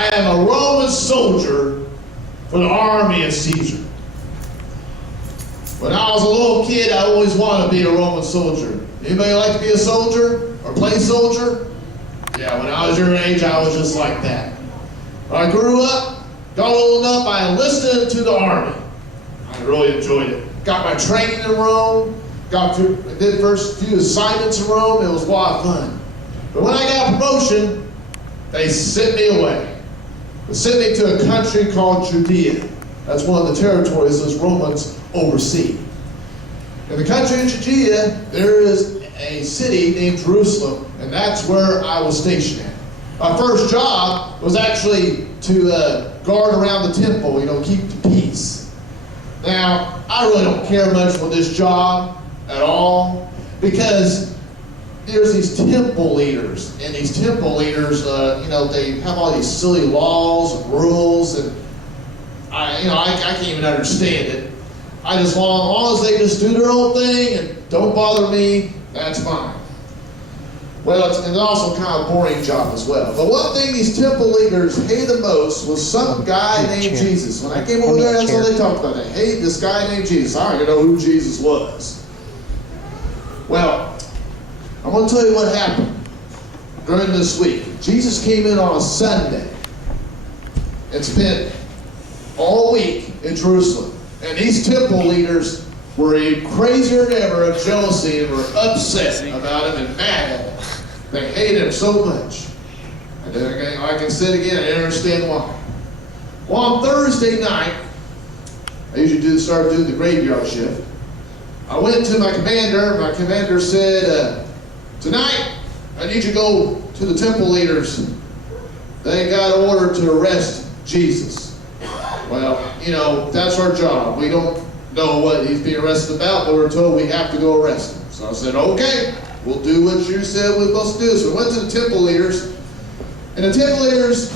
I am a Roman soldier for the army of Caesar. When I was a little kid, I always wanted to be a Roman soldier. Anybody like to be a soldier or play soldier? Yeah, when I was your age, I was just like that. When I grew up, got old enough, I enlisted into the army. I really enjoyed it. Got my training in Rome, did first few assignments in Rome. It was a lot of fun. But when I got promotion, they sent me away. They sent me to a country called Judea. That's one of the territories those Romans oversee. In the country of Judea, there is a city named Jerusalem, and that's where I was stationed at. My first job was actually to guard around the temple, keep the peace. Now, I really don't care much for this job at all, because there's these temple leaders, and these temple leaders, they have all these silly laws and rules, and I can't even understand it. As long as they just do their own thing and don't bother me, that's fine. Well, it's also kind of a boring job as well. But one thing these temple leaders hated the most was some guy named Jesus. When I came over there, that's what they talked about. They hated this guy named Jesus. I don't even know who Jesus was. Well, I'm going to tell you what happened during this week. Jesus came in on a Sunday and spent all week in Jerusalem. And these temple leaders were crazier than ever of jealousy and were upset about him and mad at him. They hated him so much. And like I said again, I didn't understand why. Well, on Thursday night, I usually start doing the graveyard shift. I went to my commander. My commander said, tonight, I need you to go to the temple leaders. They got ordered to arrest Jesus. Well, that's our job. We don't know what he's being arrested about, but we're told we have to go arrest him. So I said, okay, we'll do what you said we're supposed to do. So we went to the temple leaders, and the temple leaders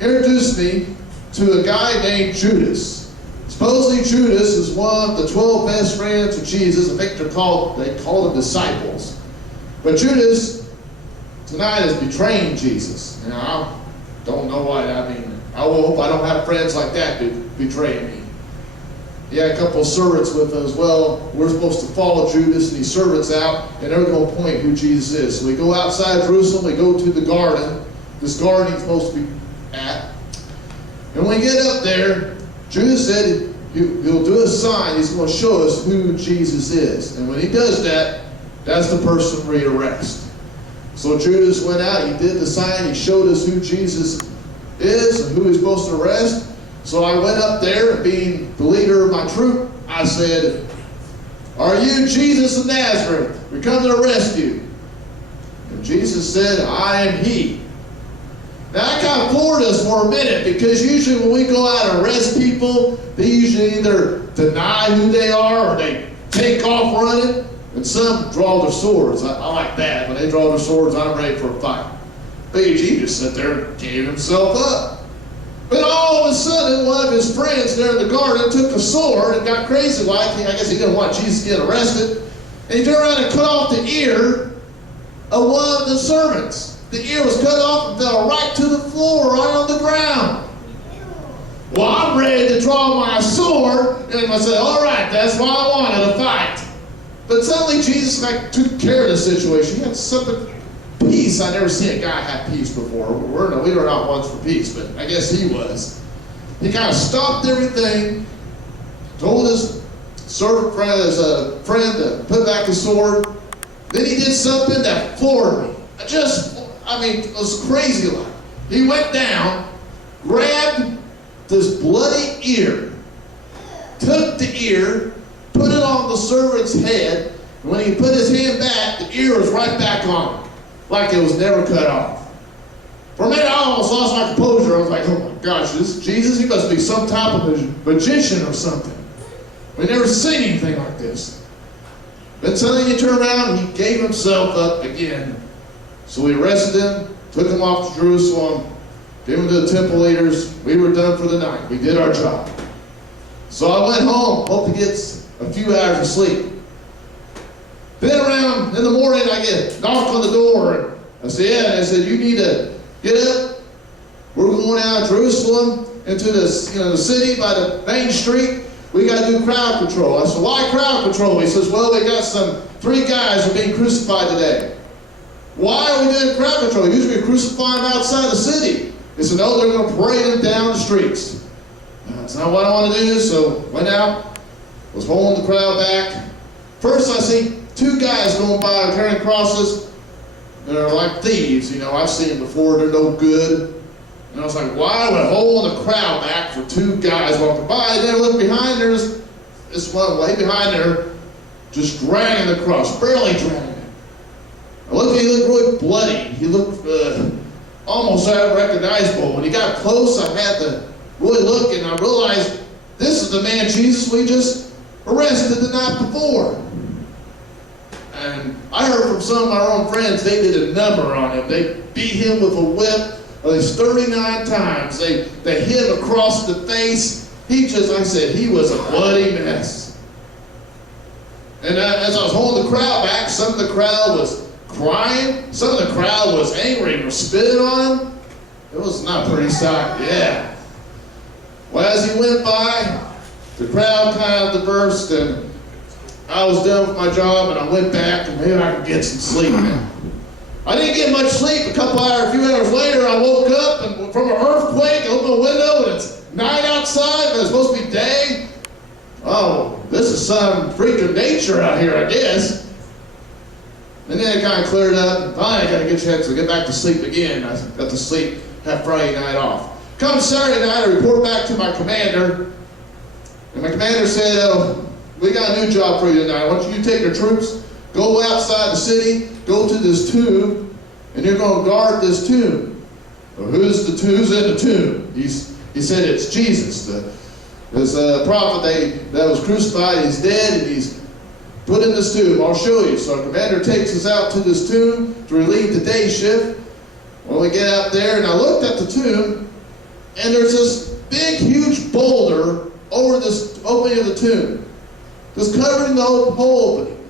introduced me to a guy named Judas. Supposedly Judas is one of the 12 best friends of Jesus. I think they call them disciples. But Judas tonight is betraying Jesus. And I don't know why. I hope I don't have friends like that betraying me. He had a couple of servants with him as well. We're supposed to follow Judas and these servants out, and they're going to point who Jesus is. So we go outside Jerusalem, we go to the garden, this garden he's supposed to be at. And when we get up there, Judas said he'll do a sign. He's going to show us who Jesus is. And when he does that, that's the person we arrest. So Judas went out, he did the sign, he showed us who Jesus is and who he's supposed to arrest. So I went up there, and being the leader of my troop, I said, "Are you Jesus of Nazareth? We come to arrest you." And Jesus said, "I am he." Now that kind of floored us for a minute, because usually when we go out and arrest people, they usually either deny who they are or they take off running, and some draw their swords. I like that. When they draw their swords, I'm ready for a fight. But he just sat there and gave himself up. But all of a sudden, one of his friends there in the garden took a sword and got crazy like. I guess he didn't want Jesus to get arrested. And he turned around and cut off the ear of one of the servants. The ear was cut off and fell right to the floor, right on the ground. Well, I'm ready to draw my sword, and I said, all right, that's why I wanted a fight. But suddenly Jesus took care of the situation. He had something. Peace. I never seen a guy have peace before. We were not ones for peace, but I guess he was. He kind of stopped everything, told his servant friend, to put back the sword. Then he did something that floored me. It was crazy like. He went down, grabbed this bloody ear, took the ear, put it on the servant's head, and when he put his hand back, the ear was right back on him, like it was never cut off. For a minute, I almost lost my composure. I was like, oh my gosh, this Jesus, he must be some type of magician or something. We never seen anything like this. Then suddenly he turned around and he gave himself up again. So we arrested him, took him off to Jerusalem, gave him to the temple leaders. We were done for the night. We did our job. So I went home, hoped to get a few hours of sleep. Then around in the morning, I get knocked on the door. And I said, yeah. And I said, you need to get up. We're going down Jerusalem into this, the city by the main street. We got to do crowd control. I said, why crowd control? He says, well, we got 3 guys are being crucified today. Why are we doing crowd control? Usually we crucify them outside the city. He said, no, they're going to parade them down the streets. That's not what I want to do. So went out, was holding the crowd back. First I see 2 guys going by carrying crosses. They're like thieves, I've seen them before. They're no good. And I was like, why would I hold the crowd back for 2 guys walking by? And then I look behind, there's this one way behind there, just dragging the cross, barely dragging it. I looked at him, he looked really bloody. He looked almost unrecognizable. When he got close, I had to really look, and I realized this is the man Jesus we just arrested the night before. And I heard from some of my own friends, they did a number on him. They beat him with a whip at least 39 times. They hit him across the face. Like I said, he was a bloody mess. And as I was holding the crowd back, some of the crowd was crying. Some of the crowd was angry and was spitting on him. It was not pretty sight, yeah. Well, as he went by, the crowd kind of dispersed, and I was done with my job, and I went back, and maybe I could get some sleep now. I didn't get much sleep. A few hours later, I woke up, and from an earthquake, I opened the window, and it's night outside, but it's supposed to be day. Oh, this is some freak of nature out here, I guess. And then it kind of cleared up, and finally I got a good chance to get back to sleep again. I got to sleep, have Friday night off. Come Saturday night, I report back to my commander, and my commander said, we got a new job for you tonight. I want you to take your troops, go outside the city, go to this tomb, and you're going to guard this tomb. Well, who's in the tomb? He said it's Jesus, this prophet that was crucified. He's dead, and he's put in this tomb. I'll show you. So our commander takes us out to this tomb to relieve the day shift. When we get out there, and I looked at the tomb, and there's this big, huge boulder over this opening of the tomb, just covering the whole opening.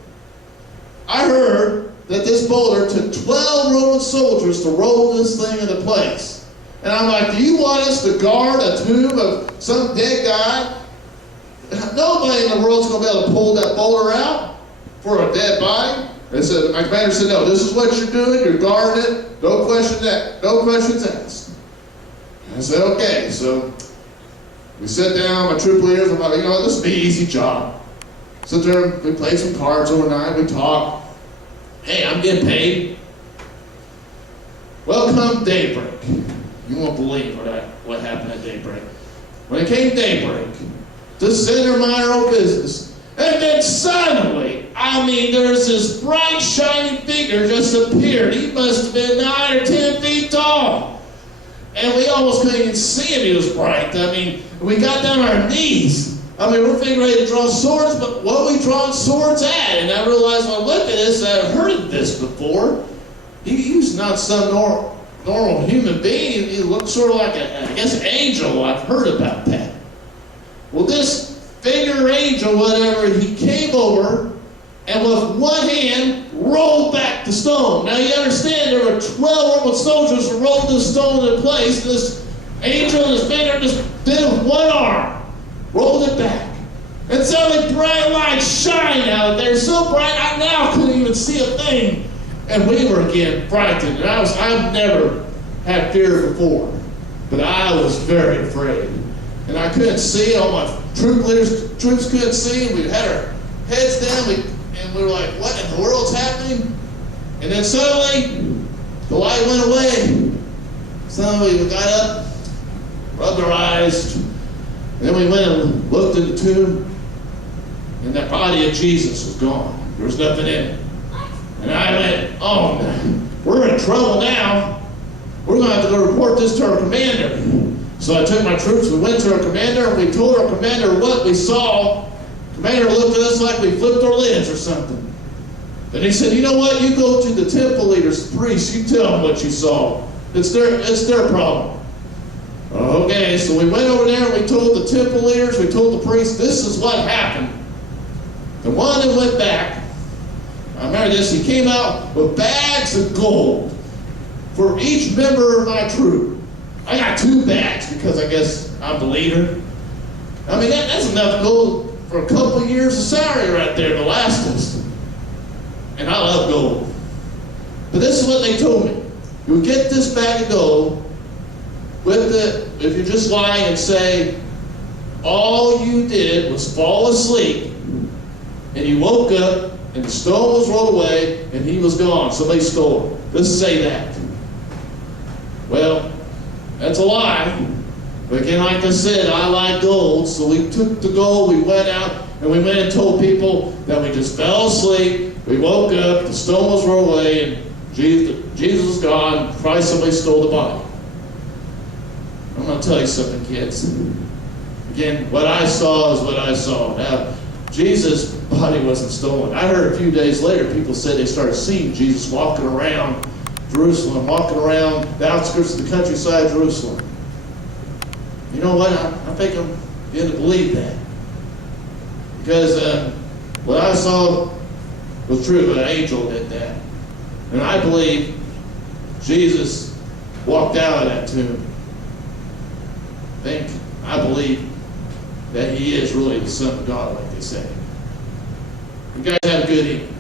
I heard that this boulder took 12 Roman soldiers to roll this thing into place. And I'm like, do you want us to guard a tomb of some dead guy? Nobody in the world's going to be able to pull that boulder out for a dead body. My commander said, no, this is what you're doing. You're guarding it. No questions asked. I said, okay. So we sat down, my troop leaders. I'm like, this will be an easy job. Sit there, we played some cards overnight, we talked. Hey, I'm getting paid. Well, come daybreak. You won't believe what happened at daybreak. When it came daybreak, just sitting there minding our own business, and then suddenly, there's this bright, shining figure just appeared. He must have been 9 or 10 feet tall. And we almost couldn't even see him, he was bright. We got down on our knees. We're figuring ready to draw swords, but what are we drawing swords at? And I realized when I looked at this, I've heard of this before. He's not some normal human being. He looks sort of like an angel. I've heard about that. Well, this figure angel, whatever, he came over and with one hand rolled back the stone. Now you understand there were 12 Roman soldiers who rolled this stone into place. And this angel and his finger just did it with one arm. Rolled it back. And suddenly bright lights shine out there, so bright I now couldn't even see a thing. And we were again frightened. And I've never had fear before, but I was very afraid. And I couldn't see. All my troops couldn't see. And we had our heads down, and we were like, what in the world's happening? And then suddenly, the light went away. Suddenly we got up, rubbed our eyes. Then we went and looked in the tomb, and the body of Jesus was gone. There was nothing in it. And I went, oh, man, we're in trouble now. We're going to have to go report this to our commander. So I took my troops, we went to our commander, and we told our commander what we saw. The commander looked at us like we flipped our lids or something. And he said, you know what, you go to the temple leaders, the priests, you tell them what you saw. It's their problem. Okay, so we went over there and we told the temple leaders, we told the priests, this is what happened. The one that went back, I remember this, he came out with bags of gold for each member of my troop. I got 2 bags because I guess I'm the leader. I mean, that's enough gold for a couple of years of salary right there to last us. And I love gold. But this is what they told me. You would get this bag of gold with it, if you just lie and say, all you did was fall asleep, and you woke up, and the stone was rolled away, and he was gone. Somebody stole it. Let's say that. Well, that's a lie. But again, like I said, I like gold, so we took the gold, we went out, and we went and told people that we just fell asleep, we woke up, the stone was rolled away, and Jesus was gone, probably somebody stole the body. I'm going to tell you something, kids. Again, what I saw is what I saw. Now, Jesus' body wasn't stolen. I heard a few days later, people said they started seeing Jesus walking around Jerusalem, walking around the outskirts of the countryside of Jerusalem. You know what? I think I'm going to believe that. Because what I saw was true. An angel did that. And I believe Jesus walked out of that tomb. I believe that he is really the Son of God, like they say. You guys have a good evening.